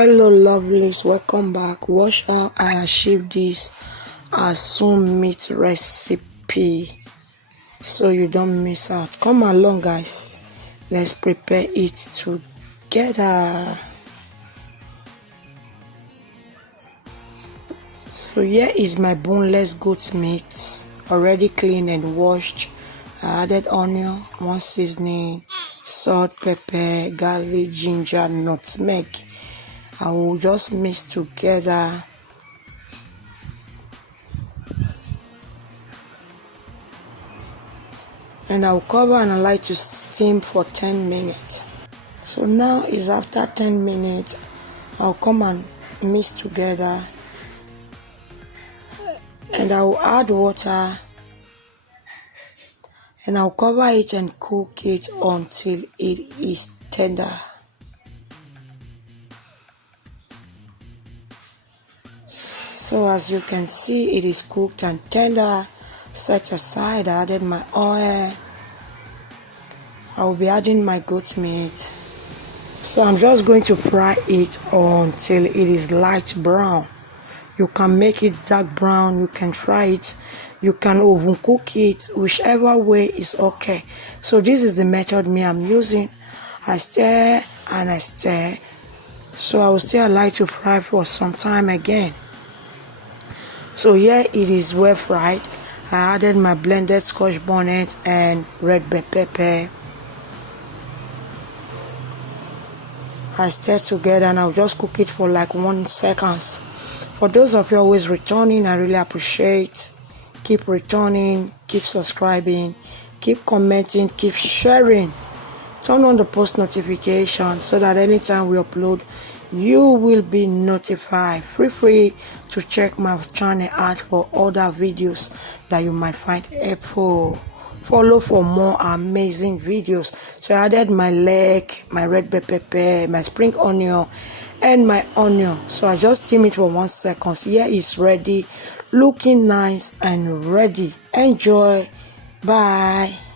Hello lovelies, welcome back. Watch how I achieve this Asun meat recipe so you don't miss out. Come along guys, let's prepare it together. So here is my boneless goat meat, already cleaned and washed. I added onion, one seasoning, salt, pepper, garlic, ginger, nutmeg. I will just mix together. And I'll cover and allow it to steam for 10 minutes. So now is after 10 minutes. I'll come and mix together. And I will add water. And I'll cover it and cook it until it is tender. So as you can see, it is cooked and tender. Set aside. I added my oil. I will be adding my goat meat. So I'm just going to fry it until it is light brown. You can make it dark brown, you can fry it, you can oven cook it, whichever way is okay. So this is the method I'm using. I stir and I stir. So I will still allow it to fry for some time again. So here it is well fried. I added my blended scotch bonnet and red bell pepper. I stir together and I'll just cook it for like 1 second. For those of you always returning, I really appreciate. Keep returning, keep subscribing, keep commenting, keep sharing. Turn on the post notification so that anytime we upload, you will be notified. Feel free to check my channel out for other videos that you might find helpful. Follow for more amazing videos. So I added my leg, my red bell pepper, my spring onion, and my onion. So I just steam it for 1 second. So here it's ready, looking nice and ready. Enjoy. Bye.